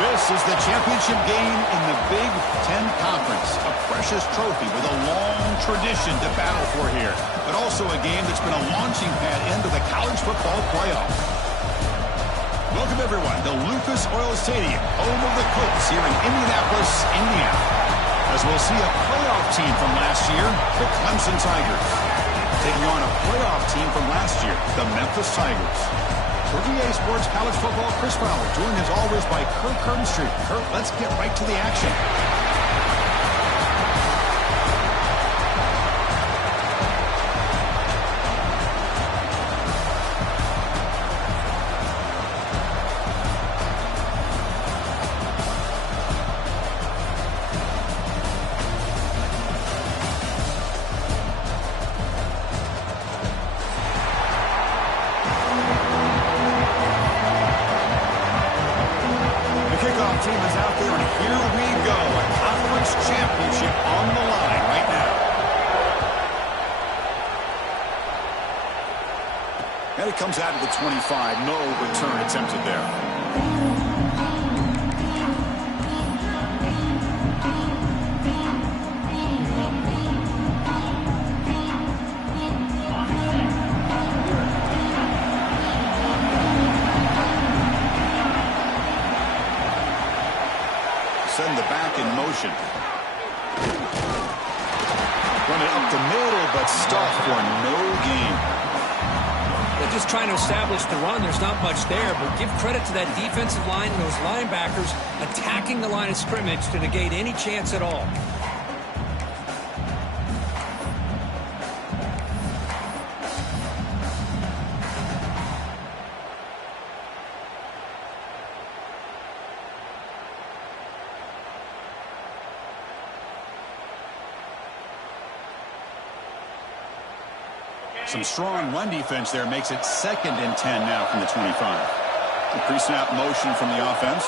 This is the championship game in the Big Ten Conference. A precious trophy with a long tradition to battle for here. But also a game that's been a launching pad into the college football playoff. Welcome, everyone, to Lucas Oil Stadium, home of the Colts here in Indianapolis, Indiana. As we'll see a playoff team from last year, the Clemson Tigers, taking on a playoff team from last year, the Memphis Tigers. For EA Sports College Football, Chris Fowler, joined as always by Kirk Herbstreit. Kirk, let's get right to the action. Team is out there, and here we go. A conference championship on the line right now. And it comes out of the 25. No return attempted there. Send the back in motion. Run it up the middle, but stuck for no gain. They're just trying to establish the run. There's not much there, but give credit to that defensive line and those linebackers attacking the line of scrimmage to negate any chance at all. Some strong run defense there makes it 2nd and 10 now from the 25. The pre-snap motion from the offense.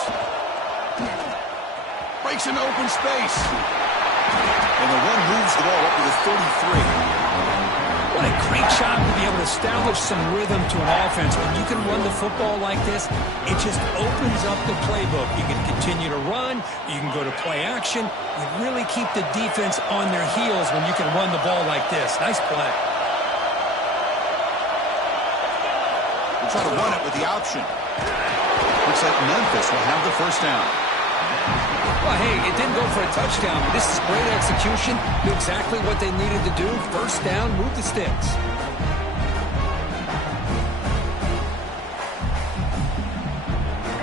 Breaks an open space. And the run moves the ball up to the 33. What a great job to be able to establish some rhythm to an offense. When you can run the football like this, it just opens up the playbook. You can continue to run. You can go to play action. You really keep the defense on their heels when you can run the ball like this. Nice play. Try to run it with the option. Looks like Memphis will have the first down. Well, hey, it didn't go for a touchdown, but this is great execution. Knew exactly what they needed to do. First down, move the sticks.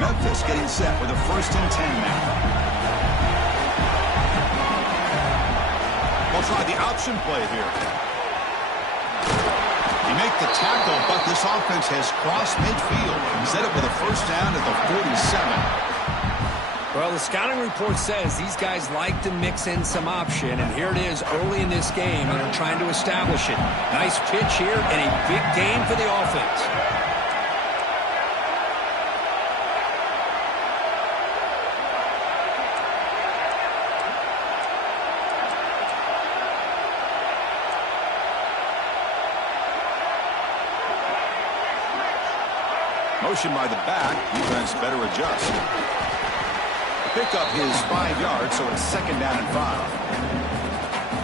Memphis getting set with a 1st and 10 now. We'll try the option play here. They make the tackle, but this offense has crossed midfield. Set it with a first down at the 47. Well, the scouting report says these guys like to mix in some option, and here it is early in this game, and they're trying to establish it. Nice pitch here, and a big gain for the offense. Motion by the back. Defense better adjust. Pick up his 5 yards, so it's 2nd down and 5.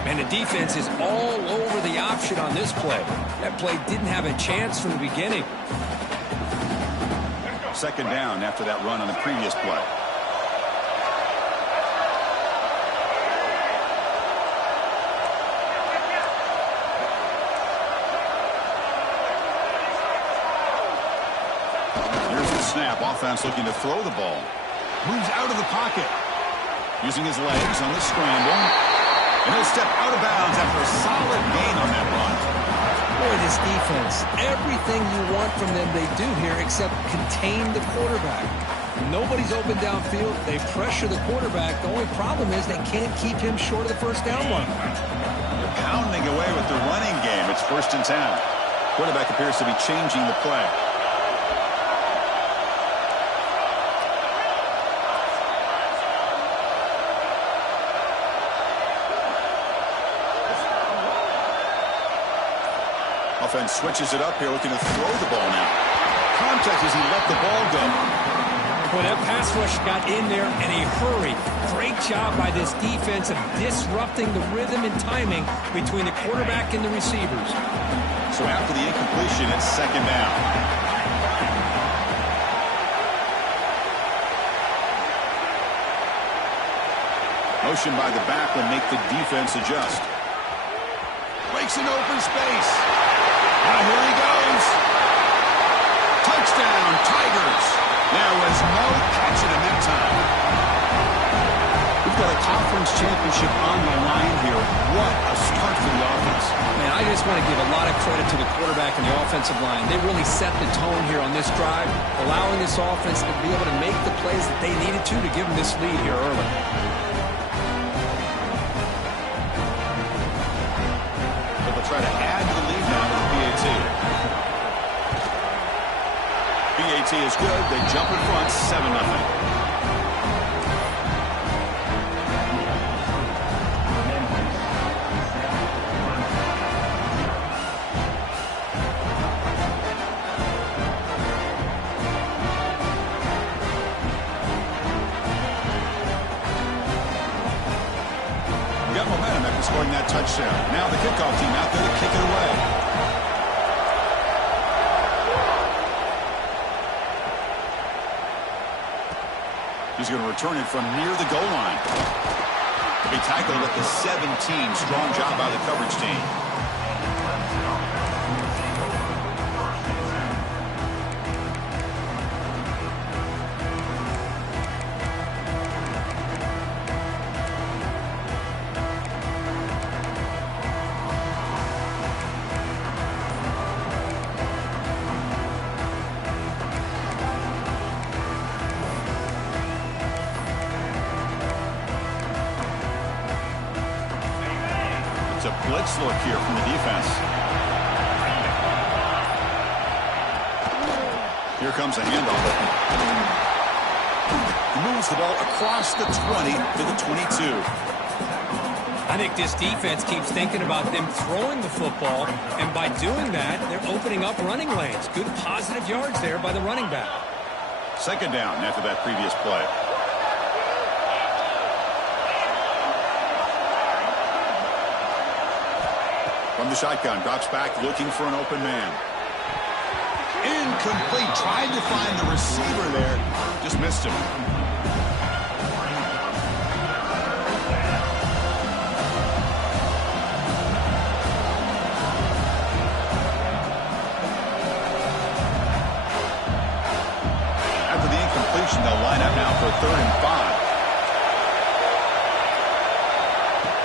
And the defense is all over the option on this play. That play didn't have a chance from the beginning. 2nd down after that run on the previous play. Snap. Offense looking to throw the ball. Moves out of the pocket. Using his legs on the scramble. And he'll step out of bounds after a solid gain on that run. Boy, this defense, everything you want from them they do here except contain the quarterback. Nobody's open downfield. They pressure the quarterback. The only problem is they can't keep him short of the first down run. They're pounding away with the running game. It's 1st and 10. Quarterback appears to be changing the play. Offense switches it up here, looking to throw the ball now. Contact as he let the ball go. Well, that pass rush got in there in a hurry. Great job by this defense of disrupting the rhythm and timing between the quarterback and the receivers. So after the incompletion, it's second down. Motion by the back will make the defense adjust. Breaks an open space. Now here he goes. Touchdown, Tigers. There was no catching him that time. We've got a conference championship on the line here. What a start for the offense. Man, I just want to give a lot of credit to the quarterback and the offensive line. They really set the tone here on this drive, allowing this offense to be able to make the plays that they needed to give them this lead here early. They'll try to add to the lead now with the PAT. PAT is good. They jump in front, 7-0. Got momentum after scoring that touchdown. Now the kickoff team out there to kick it away. He's going to return it from near the goal line. He tackled at the 17. Strong job by the coverage team. A blitz look here from the defense. Here comes a handoff. He moves the ball across the 20 to the 22. I think this defense keeps thinking about them throwing the football, and by doing that, they're opening up running lanes. Good positive yards there by the running back. Second down after that previous play. From the shotgun, drops back, looking for an open man. Incomplete. Tried to find the receiver there. Just missed him. After the incompletion, they'll line up now for 3rd and 5.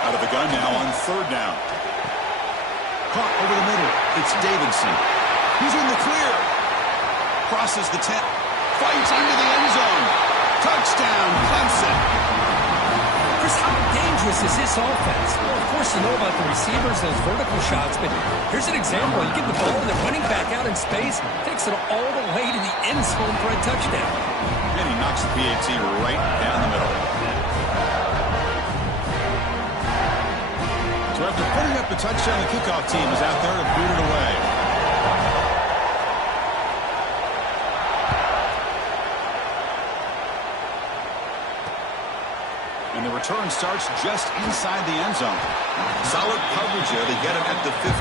Out of the gun now on 3rd down. Caught over the middle. It's Davidson. He's in the clear. Crosses the 10. Fights under the end zone. Touchdown, Clemson. Chris, how dangerous is this offense? Well, of course, you know about the receivers, those vertical shots, but here's an example. You give the ball to the running back out in space, takes it all the way to the end zone for a touchdown. And he knocks the PAT right down the middle. So after putting up the touchdown, the kickoff team is out there to boot it away. And the return starts just inside the end zone. Solid coverage here. They get him at the 15.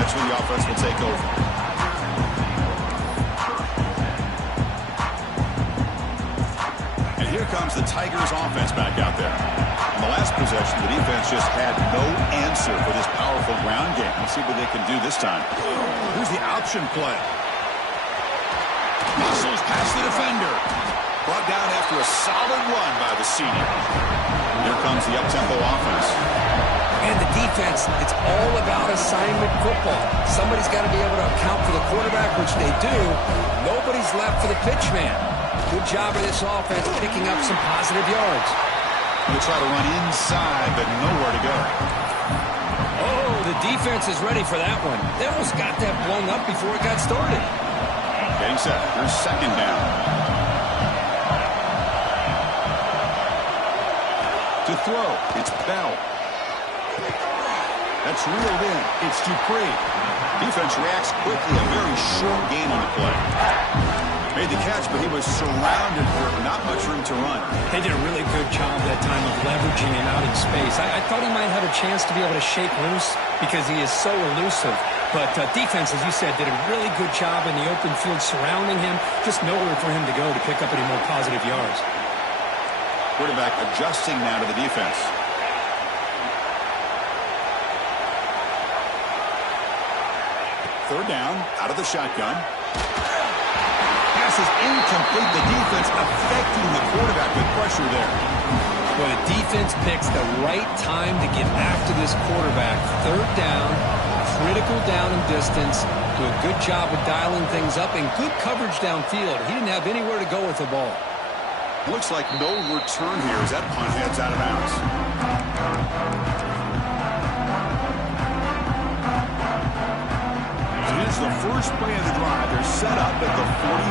That's where the offense will take over. And here comes the Tigers offense back out there. In the last possession, the defense just had no answer for this powerful ground game. Let's see what they can do this time. Here's the option play. Muscles past the defender. Brought down after a solid run by the senior. Here comes the up-tempo offense. And the defense, it's all about assignment football. Somebody's got to be able to account for the quarterback, which they do. Nobody's left for the pitch man. Good job of this offense picking up some positive yards. They try to run inside, but nowhere to go. Oh, the defense is ready for that one. They almost got that blown up before it got started. Getting set. Here's second down. To throw, it's Bell. That's reeled in. It's Dupree. Defense reacts quickly. A very short gain on the play. Made the catch, but he was surrounded for not much room to run. They did a really good job that time of leveraging him out in space. I thought he might have a chance to be able to shake loose because he is so elusive. But defense, as you said, did a really good job in the open field surrounding him. Just nowhere for him to go to pick up any more positive yards. Quarterback adjusting now to the defense. Third down, out of the shotgun. Pass is incomplete. The defense affecting the quarterback with pressure there. Well, the defense picks the right time to get after this quarterback. Third down, critical down and distance. Do a good job of dialing things up and good coverage downfield. He didn't have anywhere to go with the ball. Looks like no return here as that punt heads out of bounds. So here's the first play of the drive. They're set up at the 43.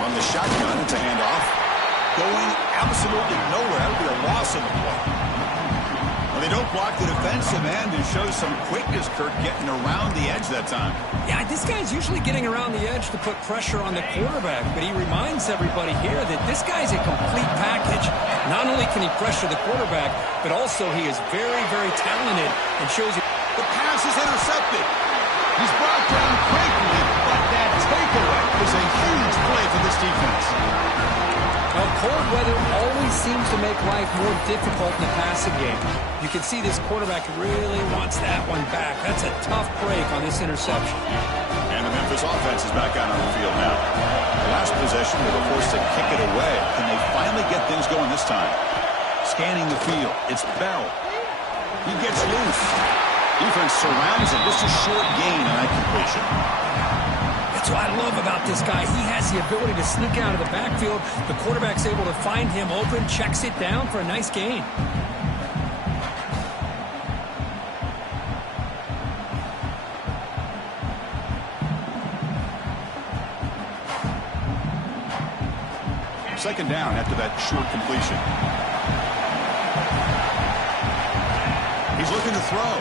On the shotgun, it's a handoff. Going absolutely nowhere. That would be a loss of the play. Well, they don't block the defensive end and show some quickness, Kirk, getting around the edge that time. Yeah, this guy's usually getting around the edge to put pressure on the quarterback, but he reminds everybody here that this guy's a complete package. Not only can he pressure the quarterback, but also he is very, very talented and shows you. The pass is intercepted. He's brought down quickly, but that takeaway is a huge play for this defense. Well, cold weather always seems to make life more difficult in the passing game. You can see this quarterback really wants that one back. That's a tough break on this interception. And the Memphis offense is back out on the field now. The last possession, they were forced to kick it away. Can they finally get things going this time? Scanning the field. It's Bell. He gets loose. Defense surrounds him. Just a short gain in that completion. That's what I love about this guy. He has the ability to sneak out of the backfield. The quarterback's able to find him open, checks it down for a nice gain. Second down after that short completion. He's looking to throw.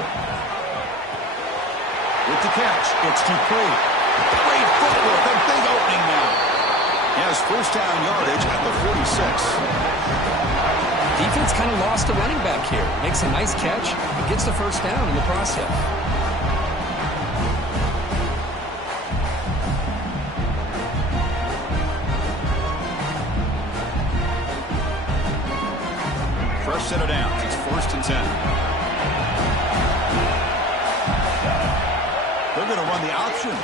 With the catch, it's Dupree. Great footwork, a big opening now. He has first down yardage at the 46. Defense kind of lost a running back here. Makes a nice catch and gets the first down in the process. Fresh set of downs. It's first and 10. They're going to run the option.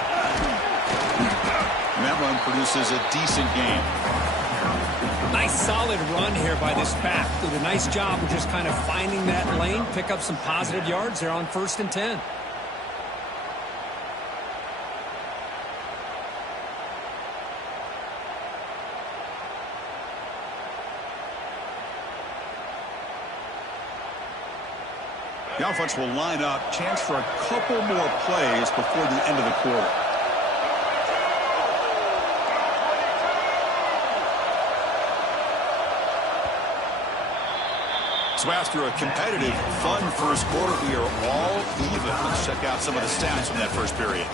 And that run produces a decent gain. Nice solid run here by this back. Did a nice job of just kind of finding that lane, pick up some positive yards. They're on first and 10. The offense will line up. Chance for a couple more plays before the end of the quarter. So after a competitive, fun first quarter, we are all even. Let's check out some of the stats from that first period.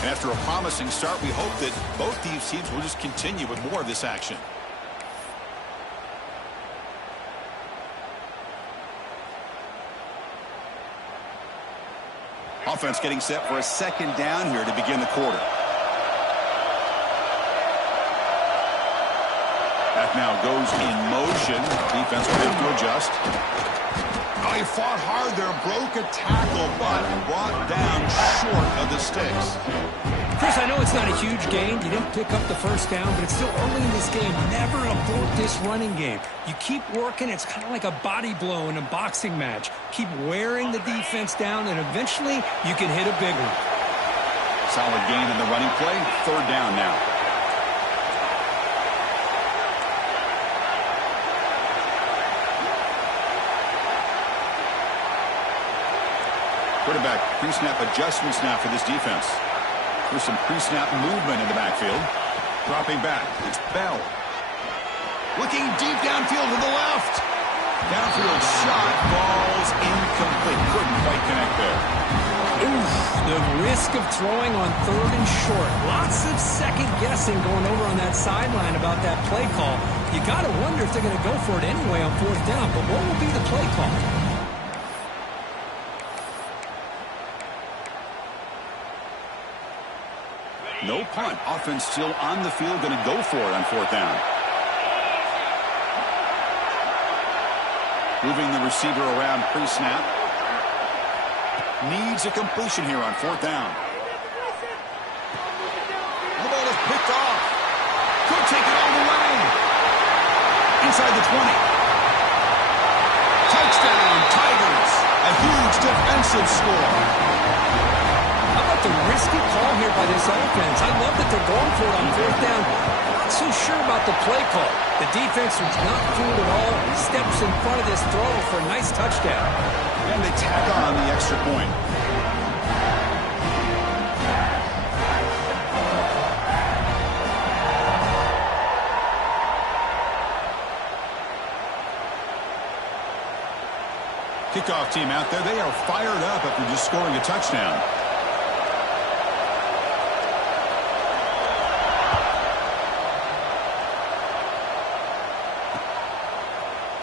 And after a promising start, we hope that both these teams will just continue with more of this action. Offense getting set for a second down here to begin the quarter. That now goes in motion. Defense will have to adjust. Oh, he fought hard there, broke a tackle, but brought down short of the sticks. Chris, I know it's not a huge gain. You didn't pick up the first down, but it's still early in this game. Never abort this running game. You keep working. It's kind of like a body blow in a boxing match. Keep wearing the defense down, and eventually you can hit a big one. Solid gain in the running play. Third down now. Quarterback pre-snap adjustments now for this defense. There's some pre-snap movement in the backfield. Dropping back. It's Bell. Looking deep downfield to the left. Downfield shot falls incomplete. Couldn't quite connect there. The risk of throwing on 3rd and short. Lots of second guessing going over on that sideline about that play call. You got to wonder if they're going to go for it anyway on 4th down, but what will be the play call? No punt. Offense still on the field, going to go for it on 4th down. Moving the receiver around pre-snap. Needs a completion here on 4th down. The ball is picked off. Could take it all the way. Inside the 20. Touchdown, Tigers. A huge defensive score. How about the risky call here by this offense? I love that they're going for it on 4th down. Not so sure about the play call. The defense was not fooled at all. Steps in front of this throw for a nice touchdown. And they tack on the extra point. Kickoff team out there. They are fired up after just scoring a touchdown.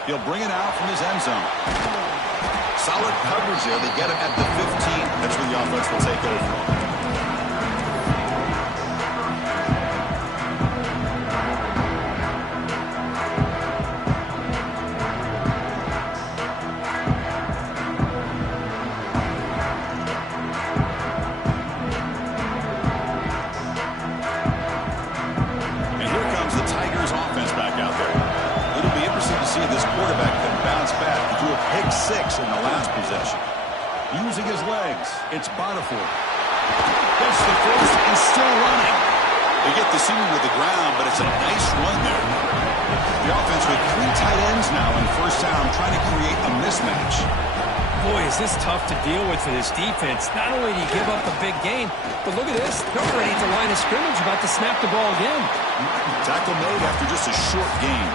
He'll bring it out from his end zone. Solid coverage there. They get him at the 15. That's where the offense will take over. In the last possession. Using his legs. It's Boniford. Gets the first and still running. They get the senior with the ground, but it's a nice run there. The offense with 3 tight ends now in 1st down, trying to create a mismatch. Boy, is this tough to deal with for this defense. Not only do you give up a big gain, but look at this. They're already at the line of scrimmage, about to snap the ball again. Tackle made after just a short gain.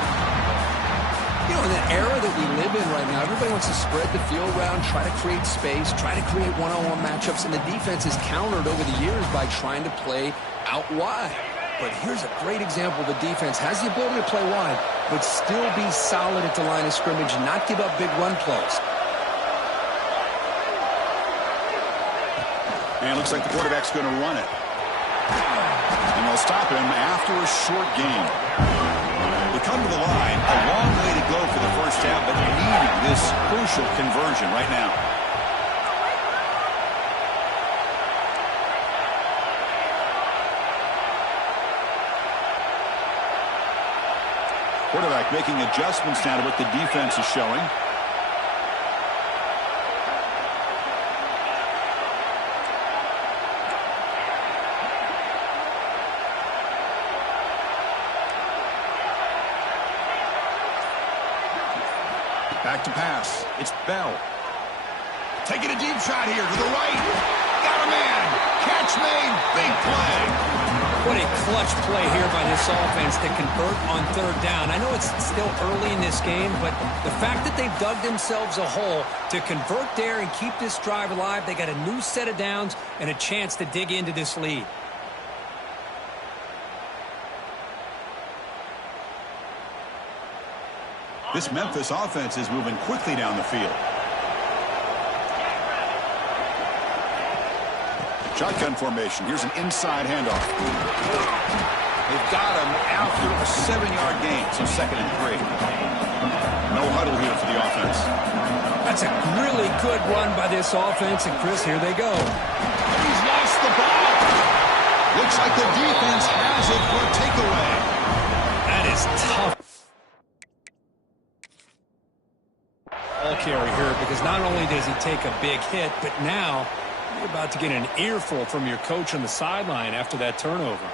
You know, in the era that we live in right now, everybody wants to spread the field around, try to create space, try to create one-on-one matchups, and the defense is countered over the years by trying to play out wide. But here's a great example. The defense has the ability to play wide, but still be solid at the line of scrimmage and not give up big run plays. And it looks like the quarterback's going to run it. And they'll stop him after a short gain. They come to the line, a long way to go for the 1st down, but needing this crucial conversion right now. Quarterback making adjustments now to what the defense is showing. Back to pass. It's Bell. Taking a deep shot here to the right. Got a man. Catch made. Big play. What a clutch play here by this offense to convert on 3rd down. I know it's still early in this game, but the fact that they've dug themselves a hole to convert there and keep this drive alive, they got a new set of downs and a chance to dig into this lead. This Memphis offense is moving quickly down the field. Shotgun formation. Here's an inside handoff. They've got him after a 7-yard gain, so 2nd and 3. No huddle here for the offense. That's a really good run by this offense, and Chris, here they go. He's lost the ball. Looks like the defense has it for a takeaway. That is tough. Carry here, because not only does he take a big hit, but now you're about to get an earful from your coach on the sideline after that turnover.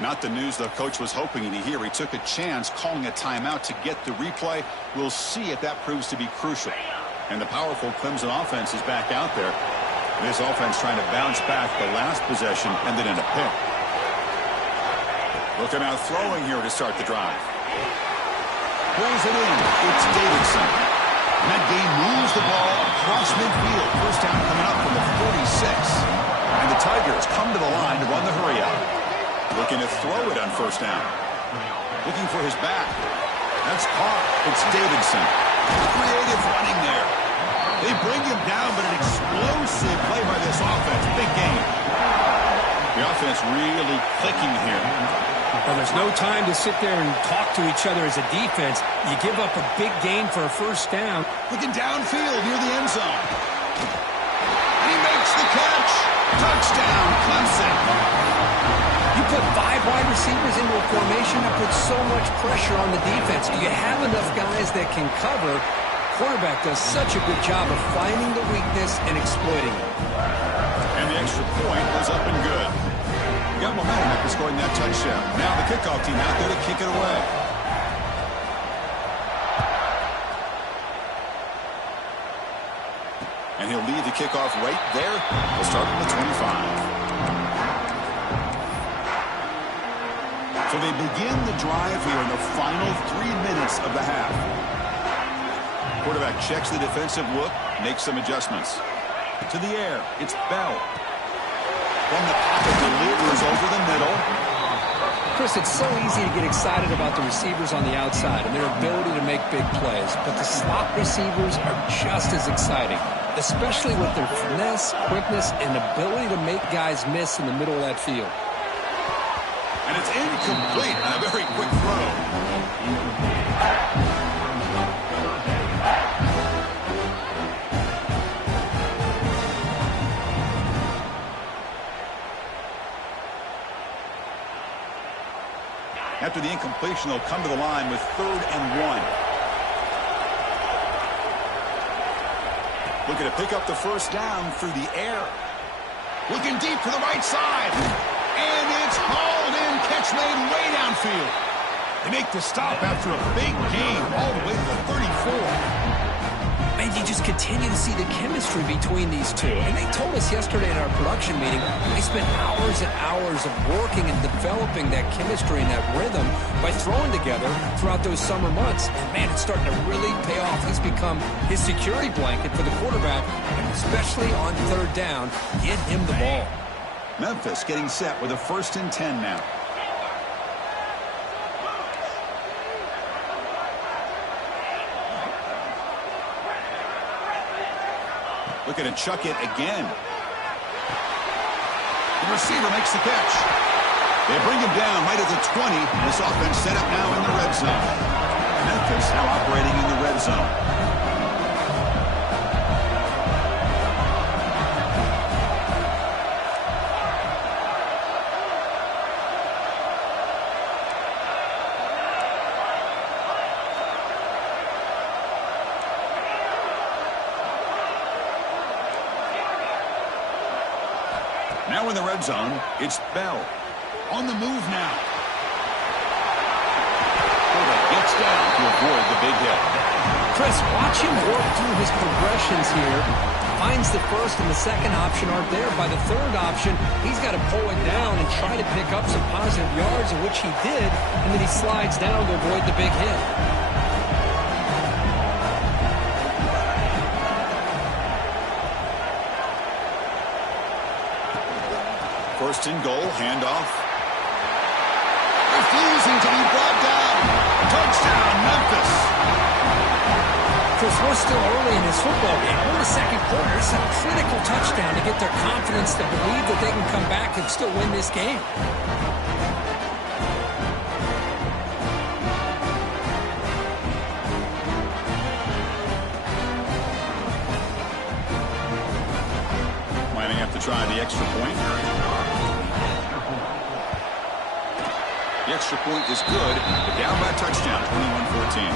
Not the news the coach was hoping to hear. He took a chance calling a timeout to get the replay. We'll see if that proves to be crucial. And the powerful Clemson offense is back out there. This offense trying to bounce back the last possession and then in a pick. Looking out throwing here to start the drive. Pulls it in. It's Davidson. And that game moves the ball across midfield. First down coming up from the 46. And the Tigers come to the line to run the hurry out. Looking to throw it on first down. Looking for his back. That's caught. It's Davidson. Creative running there. They bring him down, but an explosive play by this offense. Big game. The offense really clicking here. Well, there's no time to sit there and talk to each other as a defense. You give up a big gain for a first down. Looking downfield near the end zone. And he makes the catch. Touchdown, Clemson. You put 5 wide receivers into a formation, that puts so much pressure on the defense. Do you have enough guys that can cover? Quarterback does such a good job of finding the weakness and exploiting it. And the extra point was up and good. Got momentum after scoring that touchdown. Now the kickoff team out there to kick it away. And he'll lead the kickoff right there. We'll start from the 25. So they begin the drive here in the final 3 minutes of the half. Quarterback checks the defensive look, makes some adjustments. To the air, it's Bell. From the pocket, delivers over the middle. Chris, it's so easy to get excited about the receivers on the outside and their ability to make big plays, but the slot receivers are just as exciting, especially with their finesse, quickness, and ability to make guys miss in the middle of that field. And it's incomplete on a very quick throw. After the incompletion, they'll come to the line with 3rd and 1. Looking to pick up the first down through the air. Looking deep to the right side. And it's hauled in. Catch made way downfield. They make the stop after a big gain all the way to the 34. And you just continue to see the chemistry between these two. And they told us yesterday in our production meeting, they spent hours and hours of working and developing that chemistry and that rhythm by throwing together throughout those summer months. And man, it's starting to really pay off. He's become his security blanket for the quarterback, and especially on 3rd down, get him the ball. Memphis getting set with a 1st and 10 now. Looking to chuck it again. The receiver makes the catch. They bring him down right at the 20. This offense set up now in the red zone. Memphis now operating in the red zone. Now in the red zone, it's Bell. On the move now. Gets down to avoid the big hit. Chris, watch him work through his progressions here. Finds the first and the second option aren't there. By the 3rd option, he's got to pull it down and try to pick up some positive yards, in which he did, and then he slides down to avoid the big hit. First and goal, handoff. Refusing to be brought down. Touchdown, Memphis. Chris, we're still early in this football game. We're in the 2nd quarter. It's a critical touchdown to get their confidence to believe that they can come back and still win this game. Lining up to try the extra point. The extra point is good, but down by a touchdown, 21-14.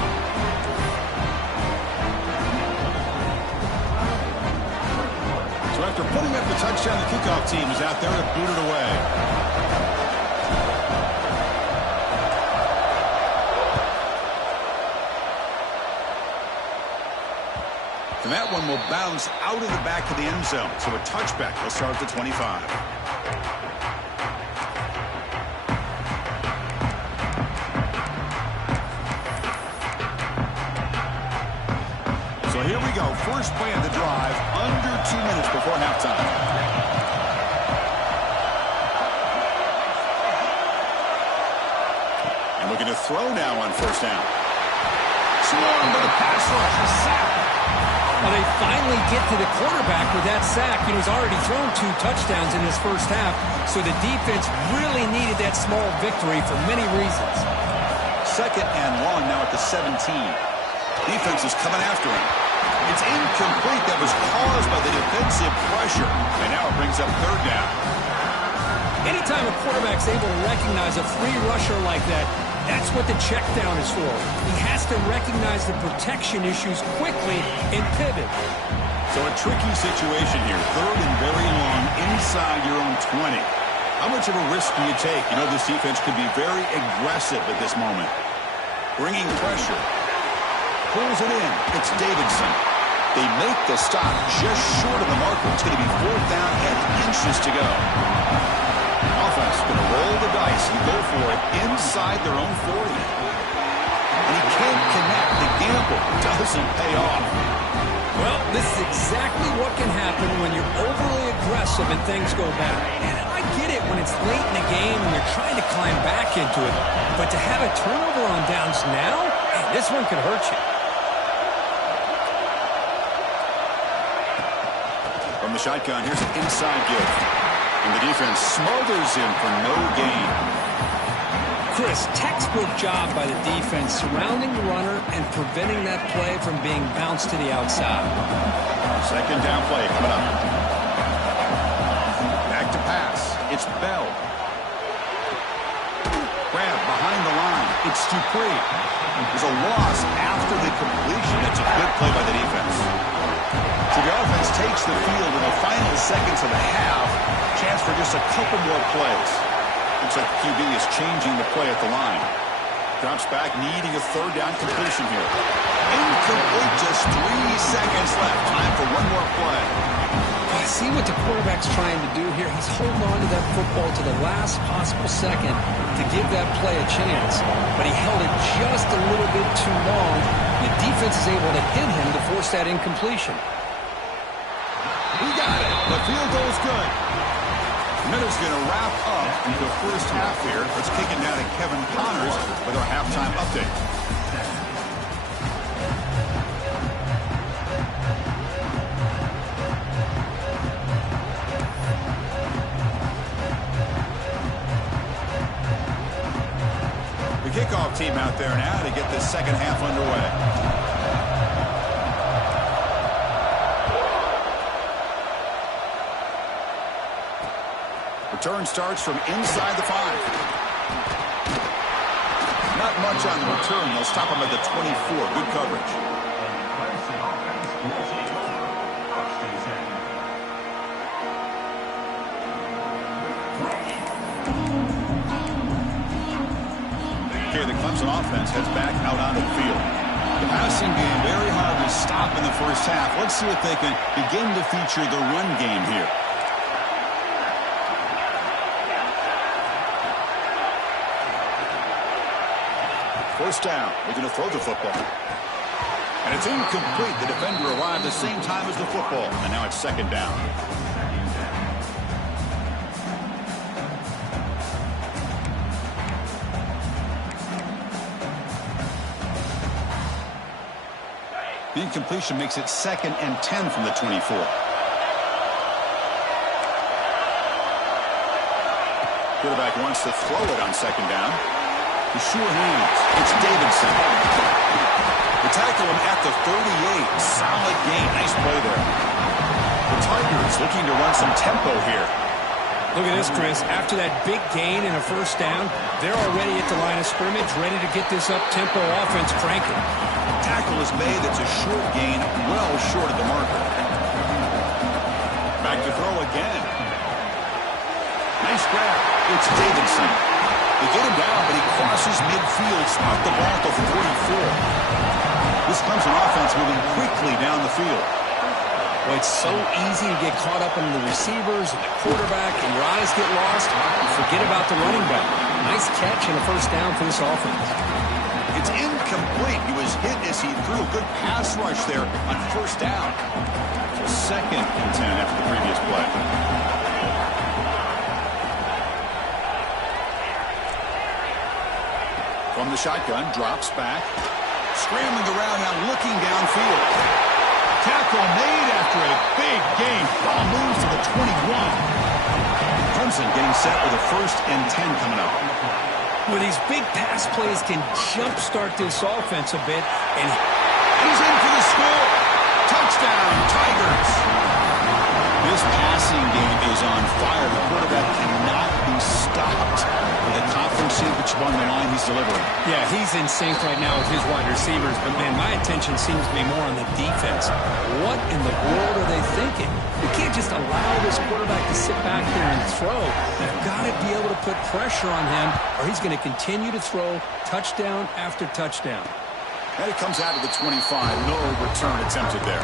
So after putting up the touchdown, the kickoff team is out there to boot it away. And that one will bounce out of the back of the end zone. So a touchback will start at the 25. So first play of the drive under 2 minutes before halftime. And looking to throw now on first down. Swung with a pass rush, a sack. Well, they finally get to the quarterback with that sack. He's already thrown 2 touchdowns in this first half, so the defense really needed that small victory for many reasons. 2nd and long now at the 17. Defense is coming after him. It's incomplete. That was caused by the defensive pressure. And now it brings up 3rd down. Anytime a quarterback's able to recognize a free rusher like that, that's what the check down is for. He has to recognize the protection issues quickly and pivot. So a tricky situation here. 3rd and very long inside your own 20. How much of a risk do you take? You know this defense could be very aggressive at this moment. Bringing pressure. Pulls it in. It's Davidson. They make the stop just short of the marker. It's going to be 4th down and inches to go. Offense going to roll the dice and go for it inside their own 40. And he can't connect. The gamble doesn't pay off. Well, this is exactly what can happen when you're overly aggressive and things go bad. And I get it when it's late in the game and you're trying to climb back into it. But to have a turnover on downs now, man, this one could hurt you. From the shotgun, here's an inside give. And the defense smothers him for no gain. Chris, textbook job by the defense surrounding the runner and preventing that play from being bounced to the outside. 2nd down play coming up. Back to pass. It's Bell. Grab behind the line. It's Dupree. There's a loss after the completion. It's a good play by the defense. So the offense takes the field in the final seconds of the half. Chance for just a couple more plays. Looks like QB is changing the play at the line. Drops back, needing a 3rd down completion here. Incomplete, just 3 seconds left. Time for one more play. I see what the quarterback's trying to do here. He's holding on to that football to the last possible second to give that play a chance. But he held it just a little bit too long. The defense is able to hit him to force that incompletion. He got it. The field goal's good. Minutes going to wrap up the first half here. Let's kick it down to Kevin Connors with our halftime update. The kickoff team out there now to get this second half underway. Return starts from inside the 5. Not much on the return. They'll stop him at the 24. Good coverage. Here, the Clemson offense heads back out onto the field. The passing game very hard to stop in the first half. Let's see if they can begin to feature the run game here. First down. We're going to throw the football. And it's incomplete. The defender arrived the same time as the football. And now it's 2nd down. The incompletion makes it 2nd and 10 from the 24. Quarterback wants to throw it on 2nd down. The sure hands. It's Davidson. They tackle him at the 38. Solid gain. Nice play there. The Tigers looking to run some tempo here. Look at this, Chris. After that big gain and a first down, they're already at the line of scrimmage, ready to get this up-tempo offense cranking. Tackle is made. It's a short gain, well short of the marker. Back to throw again. Nice grab. It's Davidson. They get him down, but he crosses midfield, spot the ball at the 44. This Clemson offense moving quickly down the field. Well, it's so easy to get caught up in the receivers and the quarterback, and your eyes get lost. You forget about the running back. Nice catch and a first down for this offense. It's incomplete. He was hit as he threw a good pass rush there on first down. So 2nd and 10 after the previous play. From the shotgun, drops back. Scrambling around now, looking downfield. Tackle made after a big gain. Ball moves to the 21. Clemson getting set with a 1st and 10 coming up. Well, these big pass plays can jumpstart this offense a bit. And he's in for the score. Touchdown, Tigers. This passing game is on fire. The quarterback cannot be stopped. With a conference championship on the line, he's delivering. Yeah, he's in sync right now with his wide receivers. But, man, my attention seems to be more on the defense. What in the world are they thinking? You can't just allow this quarterback to sit back there and throw. You've got to be able to put pressure on him, or he's going to continue to throw touchdown after touchdown. And it comes out of the 25. No return attempted there.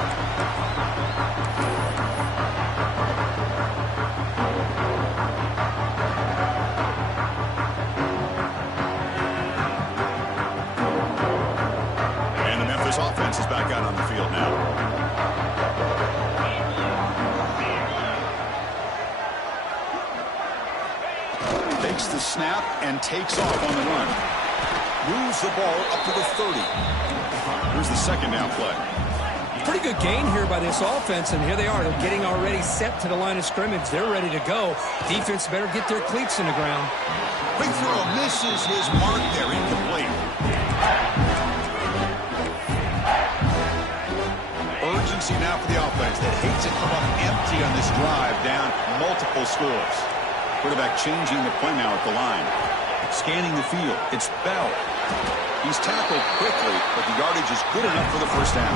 And the Memphis offense is back out on the field now. Takes the snap and takes off on the run. Moves the ball up to the 30. Here's the 2nd down play. Pretty good gain here by this offense, and here they are. They're getting already set to the line of scrimmage. They're ready to go. Defense better get their cleats in the ground. Quick throw misses his mark there, incomplete. Urgency now for the offense that hates to come up empty on this drive, down multiple scores. Quarterback changing the play now at the line. Scanning the field. It's Bell. He's tackled quickly, but the yardage is good enough for the 1st down.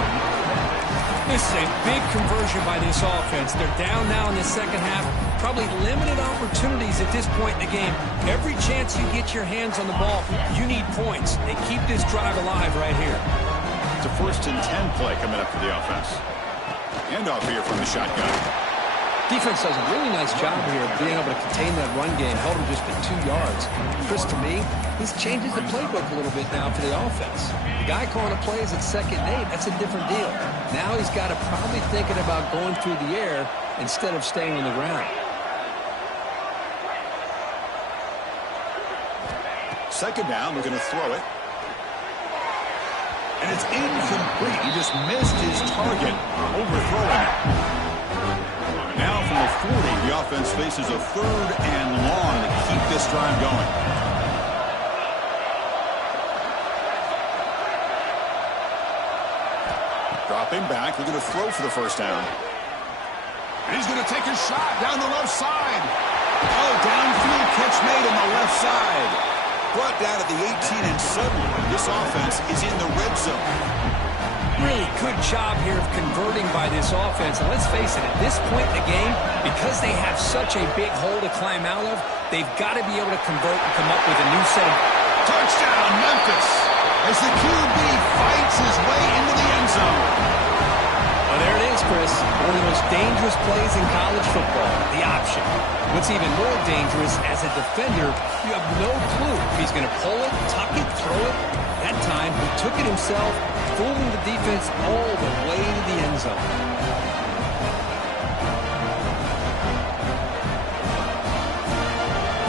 This is a big conversion by this offense. They're down now in the 2nd half. Probably limited opportunities at this point in the game. Every chance you get your hands on the ball, you need points. They keep this drive alive right here. It's a 1st and 10 play coming up for the offense. Handoff here from the shotgun. Defense does a really nice job here of being able to contain that run game. Held him just at 2 yards. Chris, to me, this changes the playbook a little bit now for the offense. The guy calling the plays at 2nd and 8, that's a different deal. Now he's got to probably thinking about going through the air instead of staying on the ground. 2nd down, we're going to throw it. And it's incomplete. He just missed his target, overthrowing it. Now from the 40, the offense faces a 3rd and long to keep this drive going. Dropping back, they're going to throw for the 1st down. And he's going to take a shot down the left side. Oh, downfield catch made on the left side. Brought down at the 18, and suddenly this offense is in the red zone. Really good job here of converting by this offense. And let's face it, at this point in the game, because they have such a big hole to climb out of, they've got to be able to convert and come up with a new set of... Touchdown, Memphis, as the QB fights his way into the end zone. Well, there it is, Chris. One of the most dangerous plays in college football, the option. What's even more dangerous, as a defender, you have no clue if he's going to pull it, tuck it, throw it. That time, he took it himself, fooling the defense all the way to the end zone.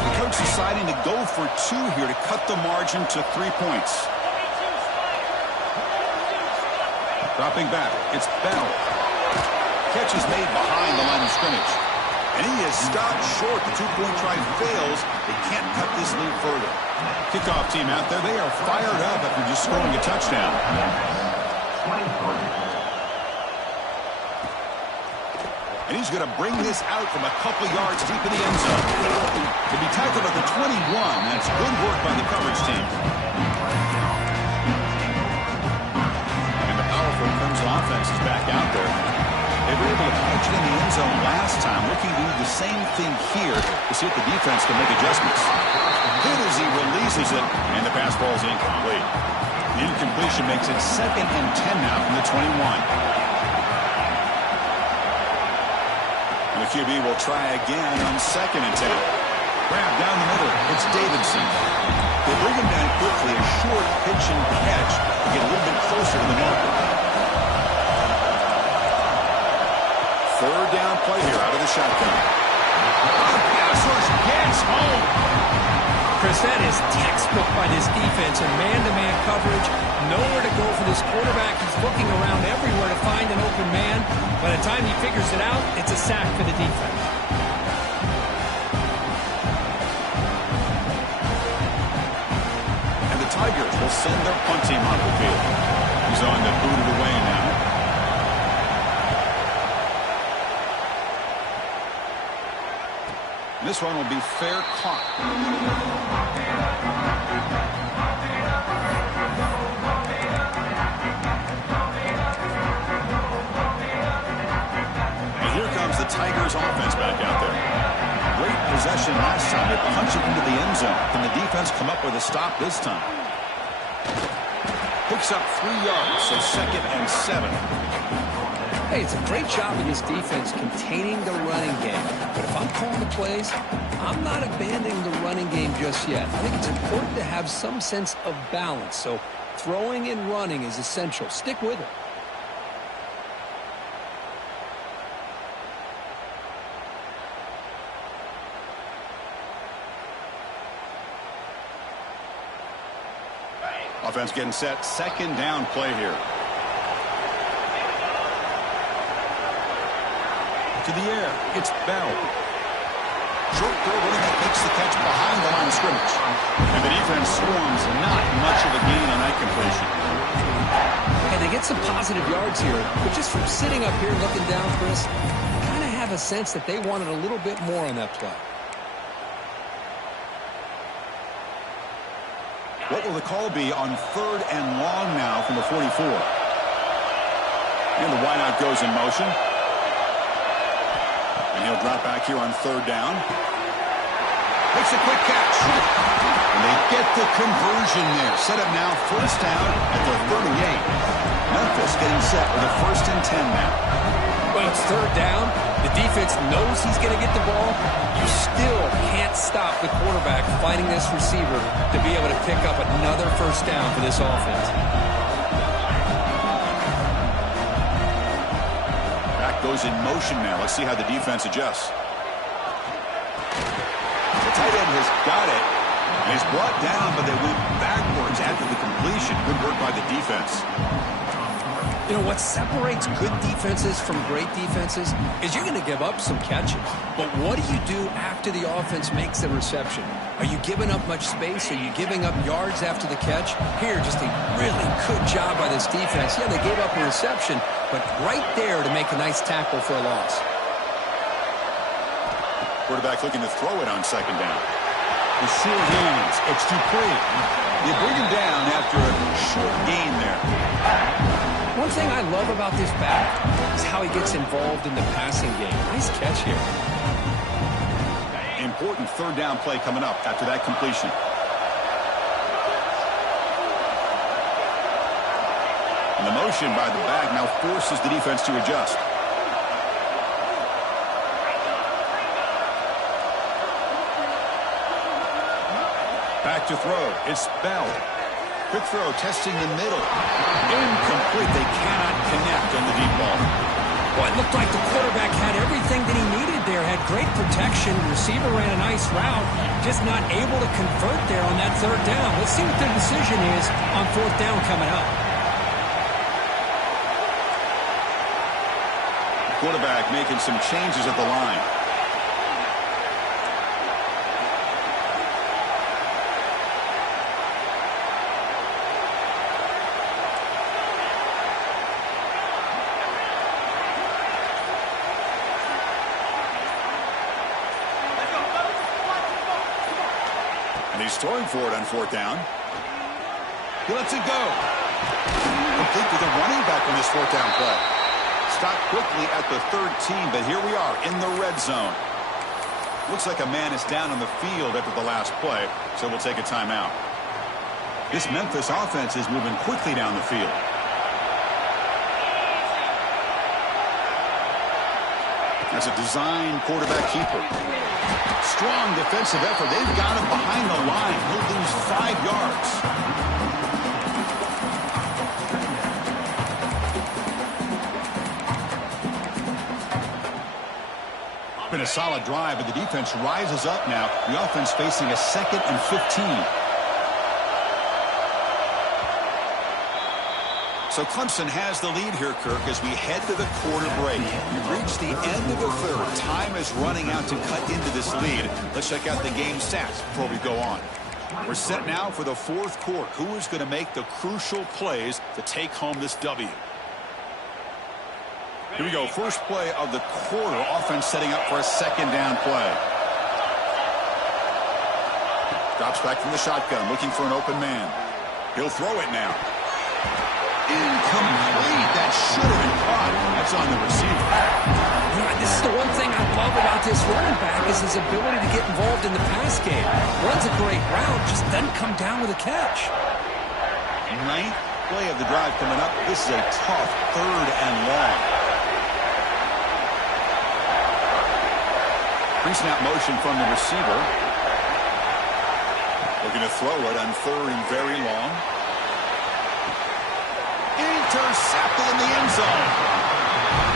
The coach deciding to go for 2 here to cut the margin to 3 points. Dropping back, it's Bell. Catch is made behind the line of scrimmage. And he is stopped short. The 2-point try fails. They can't cut this lead further. Kickoff team out there. They are fired up after just scoring a touchdown. And he's going to bring this out from a couple yards deep in the end zone. To be tackled at the 21. That's good work by the coverage team. And the powerful Clemson offense is back out there. They were able to punch it in the end zone last time, looking to do the same thing here to see if the defense can make adjustments. Hit as he releases it, and the pass ball is incomplete. The incompletion makes it 2nd and 10 now from the 21. And the QB will try again on 2nd and 10. Grab down the middle. It's Davidson. They bring him down quickly, a short pitch and catch to get a little bit closer to the marker. Third down play here out of the shotgun. Pass rush gets home. Chris, that is textbook by this defense and man-to-man coverage. Nowhere to go for this quarterback. He's looking around everywhere to find an open man. By the time he figures it out, it's a sack for the defense. And the Tigers will send their punt team onto the field. He's on to boot it away now. This one will be fair caught. And here comes the Tigers offense back out there. Great possession last time. They punch it into the end zone. Can the defense come up with a stop this time? Picks up 3 yards, so 2nd and 7. Hey, it's a great job of this defense containing the running game. But if I'm calling the plays, I'm not abandoning the running game just yet. I think it's important to have some sense of balance. So throwing and running is essential. Stick with it. Offense getting set. 2nd down play here. To the air. It's Bell. Short throw, running back makes the catch behind the line of scrimmage. And the defense swarms. Not much of a gain on that completion. And they get some positive yards here, but just from sitting up here looking down, Chris, kind of have a sense that they wanted a little bit more on that play. What will the call be on 3rd and long now from the 44? And the wideout goes in motion. And he'll drop back here on 3rd down. Makes a quick catch. And they get the conversion there. Set up now 1st down at the 38. Memphis getting set with a 1st and 10 now. Well, it's 3rd down. The defense knows he's going to get the ball. You still can't stop the quarterback finding this receiver to be able to pick up another 1st down for this offense. Back goes in motion now. Let's see how the defense adjusts. The tight end has got it. And he's brought down, but they went backwards after the completion. Good work by the defense. You know, what separates good defenses from great defenses is you're going to give up some catches. But what do you do after the offense makes the reception? Are you giving up much space? Are you giving up yards after the catch? Here, just a really good job by this defense. Yeah, they gave up a reception, but right there to make a nice tackle for a loss. Quarterback looking to throw it on 2nd down. The sure hands. It's Dupree. You bring him down after a short gain there. One thing I love about this back is how he gets involved in the passing game. Nice catch here. Important 3rd down play coming up after that completion. And the motion by the back now forces the defense to adjust. Back to throw. It's Bell. Quick throw, testing the middle. Incomplete. They cannot connect on the deep ball. Well, it looked like the quarterback had everything that he needed there. Had great protection. Receiver ran a nice route. Just not able to convert there on that 3rd down. Let's see what the decision is on 4th down coming up. Quarterback making some changes at the line. He's throwing for it on 4th down. He lets it go. Complete with a running back on this 4th down play. Stopped quickly at the 13, but here we are in the red zone. Looks like a man is down on the field after the last play, so we'll take a timeout. This Memphis offense is moving quickly down the field. That's a design quarterback keeper. Strong defensive effort. They've got him behind the line. He'll lose 5 solid drive, but the defense rises up now. The offense facing a 2nd and 15. So Clemson has the lead here, Kirk, as we head to the quarter break. We've reached the end of the third. Time is running out to cut into this lead. Let's check out the game stats before we go on. We're set now for the fourth quarter. Who is going to make the crucial plays to take home this W? Here we go. First play of the quarter. Offense setting up for a 2nd down play. Drops back from the shotgun, looking for an open man. He'll throw it now. Incomplete. That should have been caught. That's on the receiver. This is the one thing I love about this running back is his ability to get involved in the pass game. Runs a great route, just doesn't come down with a catch. 9th play of the drive coming up. This is a tough 3rd and long. Pre-snap motion from the receiver. Looking to throw it on 3rd and very long. Intercepted in the end zone.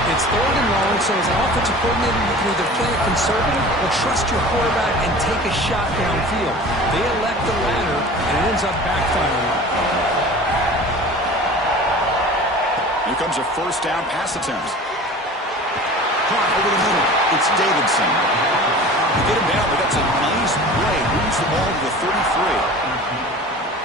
It's 3rd and long, so as an offensive coordinator, you can either play it conservative or trust your quarterback and take a shot downfield. They elect the latter, and it ends up backfiring. Here comes a 1st down pass attempt. Caught over the middle. It's Davidson. They get him down, but that's a nice play. Moves the ball to the 33.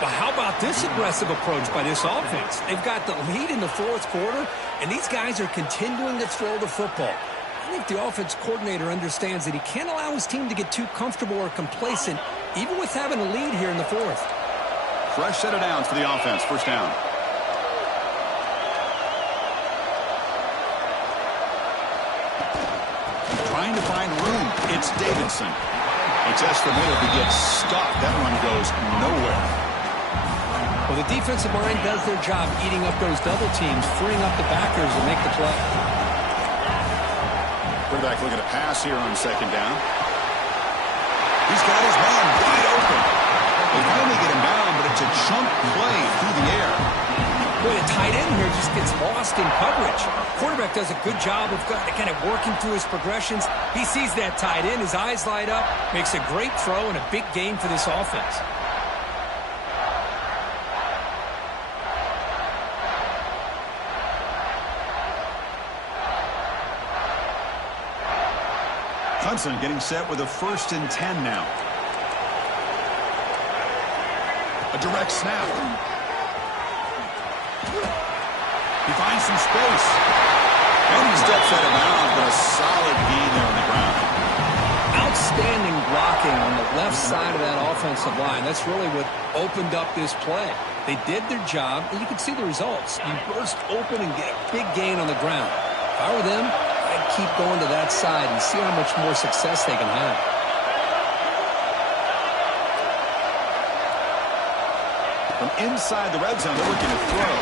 But how about this aggressive approach by this offense? They've got the lead in the 4th quarter, and these guys are continuing to throw the football. I think the offense coordinator understands that he can't allow his team to get too comfortable or complacent, even with having a lead here in the 4th. Fresh set of downs for the offense. 1st down. Trying to find room. It's Davidson. He tests the middle to get stuck. That run goes nowhere. Well, the defensive line does their job eating up those double teams, freeing up the backers to make the play. Quarterback looking to pass here on 2nd down. He's got his man wide open. They finally get him down, but it's a chunk play through the air. Boy, the tight end here just gets lost in coverage. Quarterback does a good job of kind of working through his progressions. He sees that tight end, his eyes light up, makes a great throw and a big gain for this offense. Clemson getting set with a 1st and 10 now. A direct snap. He finds some space. And he steps out of bounds, but a solid gain there on the ground. Outstanding blocking on the left side of that offensive line. That's really what opened up this play. They did their job, and you can see the results. You burst open and get a big gain on the ground. If I were them, I'd keep going to that side and see how much more success they can have. From inside the red zone, they're looking to throw.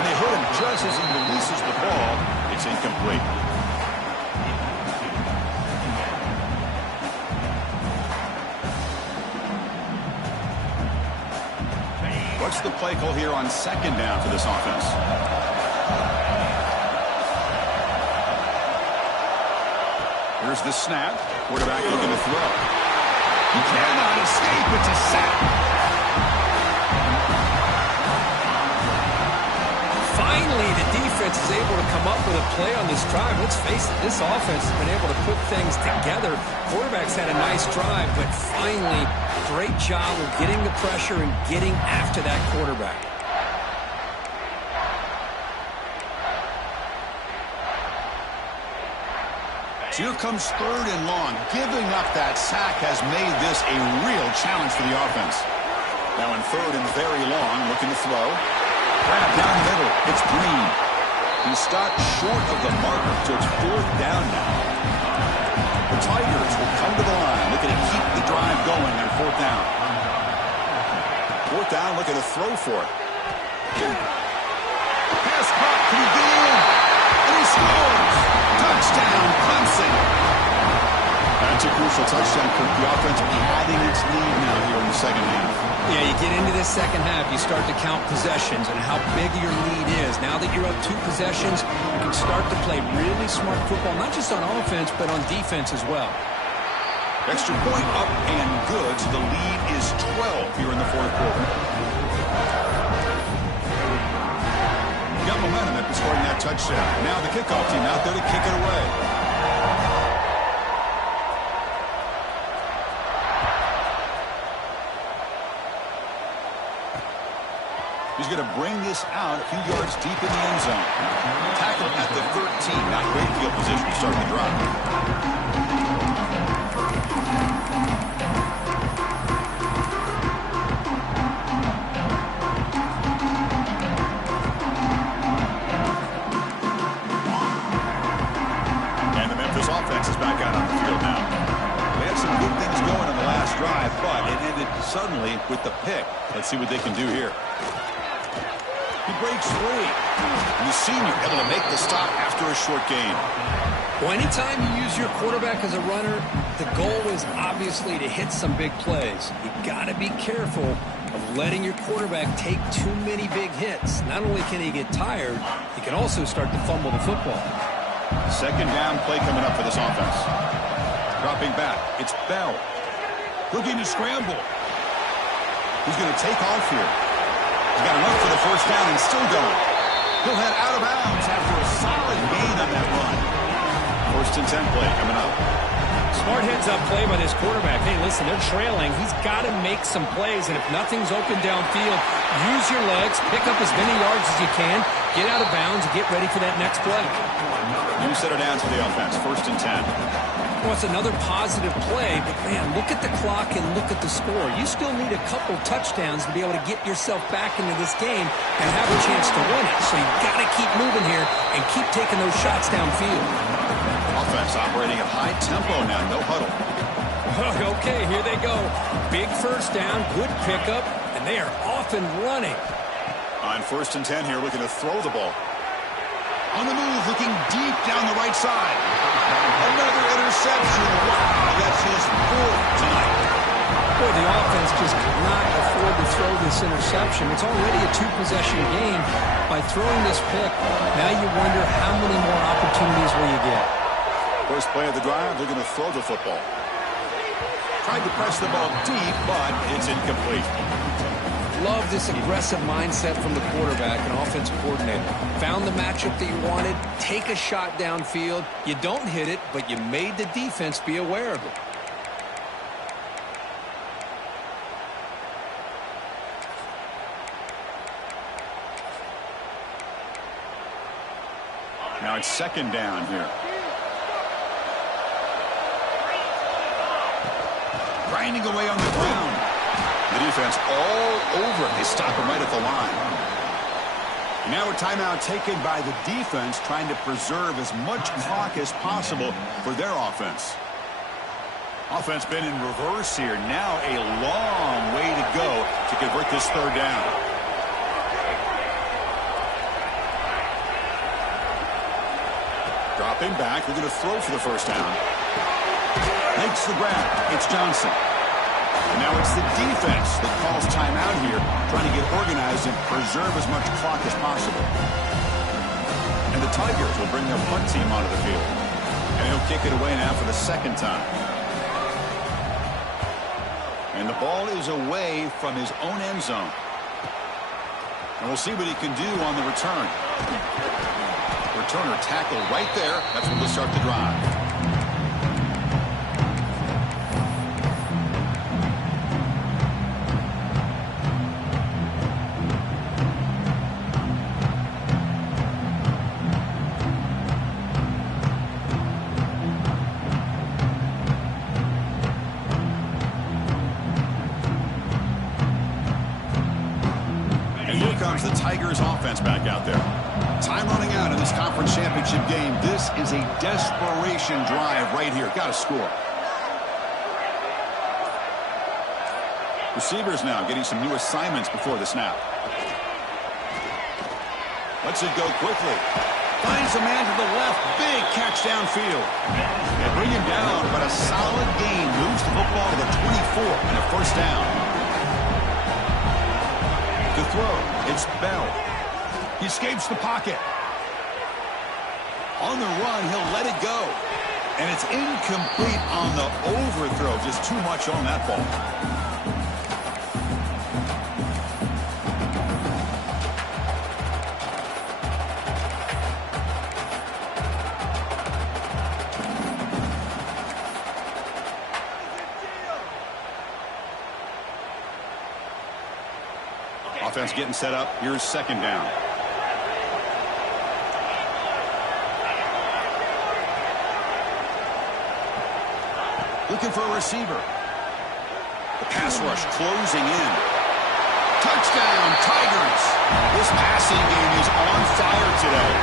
And they hit him just as he releases the ball. It's incomplete. What's the play call here on 2nd down for this offense? Here's the snap. Quarterback looking to throw. He cannot escape. It's a sack. Finally, the defense is able to come up with a play on this drive. Let's face it, this offense has been able to put things together. Quarterback's had a nice drive, but finally, great job of getting the pressure and getting after that quarterback. So here comes 3rd and long. Giving up that sack has made this a real challenge for the offense. Now in 3rd and very long, looking to throw. Grab down the middle. It's Green. He stopped short of the marker, so it's 4th down now. The Tigers will come to the line, looking to keep the drive going on 4th down. 4th down, looking to throw for it. Pass caught. Can he get in? And he scores. Touchdown, Clemson. That's a crucial touchdown, Kirk. The offense padding its lead now here in the 2nd half. Yeah, you get into this second half, you start to count possessions and how big your lead is. Now that you're up 2 possessions, you can start to play really smart football, not just on offense, but on defense as well. Extra point up and good, so the lead is 12 here in the fourth quarter. Got momentum after scoring that touchdown. Now the kickoff team out there to kick it away. He's going to bring this out a few yards deep in the end zone. Tackle at the 13. Not great field position to start the drive. And the Memphis offense is back out on the field now. They had some good things going on the last drive, but it ended suddenly with the pick. Let's see what they can do here. He breaks free. And the senior able to make the stop after a short gain. Well, anytime you use your quarterback as a runner, the goal is obviously to hit some big plays. You got to be careful of letting your quarterback take too many big hits. Not only can he get tired, he can also start to fumble the football. Second down play coming up for this offense. Dropping back. It's Bell. Looking to scramble. He's going to take off here. He's got enough for the first down and still going. He'll head out of bounds after a solid gain on that run. First and 10 play coming up. Smart heads-up play by this quarterback. Hey, listen, they're trailing. He's got to make some plays, and if nothing's open downfield, use your legs, pick up as many yards as you can, get out of bounds, and get ready for that next play. New set of downs for the offense. First and 10. Well, it's another positive play, but, man, look at the clock and look at the score. You still need a couple touchdowns to be able to get yourself back into this game and have a chance to win it. So you've got to keep moving here and keep taking those shots downfield. Offense operating at high tempo now. No huddle. Okay, here they go. Big first down, good pickup, and they are off and running. On first and 10 here, looking to throw the ball. On the move, looking deep down the right side. Another interception. Wow, that's his 4th tonight. Boy, the offense just cannot afford to throw this interception. It's already a 2-possession game. By throwing this pick, now you wonder how many more opportunities will you get. First play of the drive, they're going to throw the football. Tried to press the ball deep, but it's incomplete. Love this aggressive mindset from the quarterback and offensive coordinator. Found the matchup that you wanted, take a shot downfield. You don't hit it, but you made the defense be aware of it. Now it's second down here. Grinding away on the ground. The defense all over it. They stop him right at the line. Now a timeout taken by the defense, trying to preserve as much clock as possible for their offense. Offense been in reverse here. Now a long way to go to convert this third down. Dropping back. They're going to throw for the first down. Makes the grab. It's Johnson. And now it's the defense that calls timeout here, trying to get organized and preserve as much clock as possible. And the Tigers will bring their punt team onto the field. And he'll kick it away now for the second time. And the ball is away from his own end zone. And we'll see what he can do on the return. Returner tackle right there. That's when they'll start the drive. The Tigers offense back out there. Time running out in this conference championship game. This is a desperation drive right here. Got to score. Receivers now getting some new assignments before the snap. Lets it go quickly. Finds a man to the left. Big catch downfield. They bring him down, but a solid gain moves the football to the 24 and a first down. throw. It's Bell. He escapes the pocket. On the run, he'll let it go. And it's incomplete on the overthrow. Just too much on that ball. Offense getting set up. Here's second down. Looking for a receiver. The pass rush closing in. Touchdown, Tigers. This passing game is on fire today.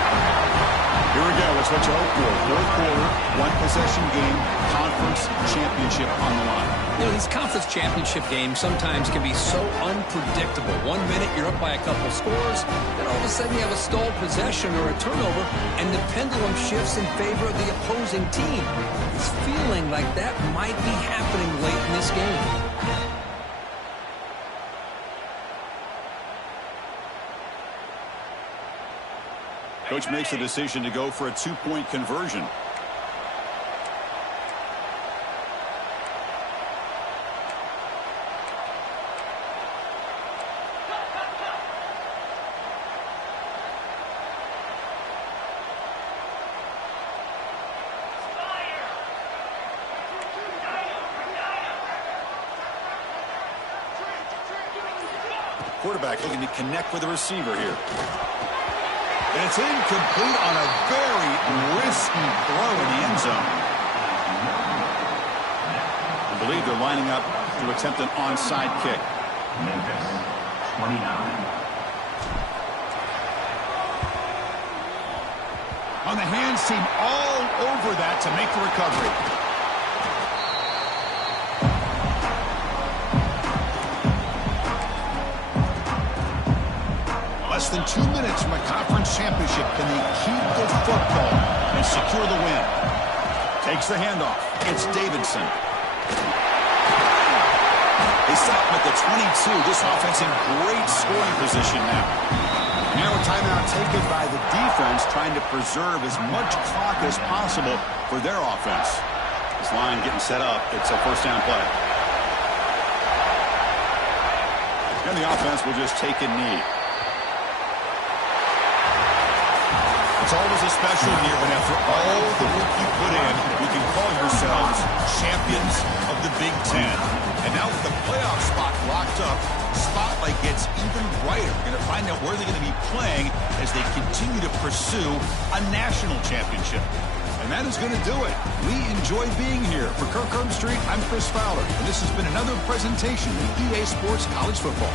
Here we go. That's what you hope for. Fourth quarter, one-possession game, conference championship on the line. You know, these conference championship games sometimes can be so unpredictable. 1 minute you're up by a couple scores, then all of a sudden you have a stalled possession or a turnover, and the pendulum shifts in favor of the opposing team. It's feeling like that might be happening late in this game. Coach makes the decision to go for a two-point conversion. Quarterback looking to connect with the receiver here. And it's incomplete on a very risky throw in the end zone. I believe they're lining up to attempt an onside kick. Memphis, 29. On the hands team all over that to make the recovery. Less than 2 minutes from a conference championship. Can they keep the football and secure the win? Takes the handoff. It's Davidson. They stop him at the 22. This offense in great scoring position now. Now a timeout taken by the defense, trying to preserve as much clock as possible for their offense. This line getting set up. It's a first down play. And the offense will just take a knee. It's always a special year, but after all the work you put in, you can call yourselves champions of the Big Ten. And now with the playoff spot locked up, the spotlight gets even brighter. We're going to find out where they're going to be playing as they continue to pursue a national championship. And that is going to do it. We enjoy being here. For Kirk Street, I'm Chris Fowler, and this has been another presentation of EA Sports College Football.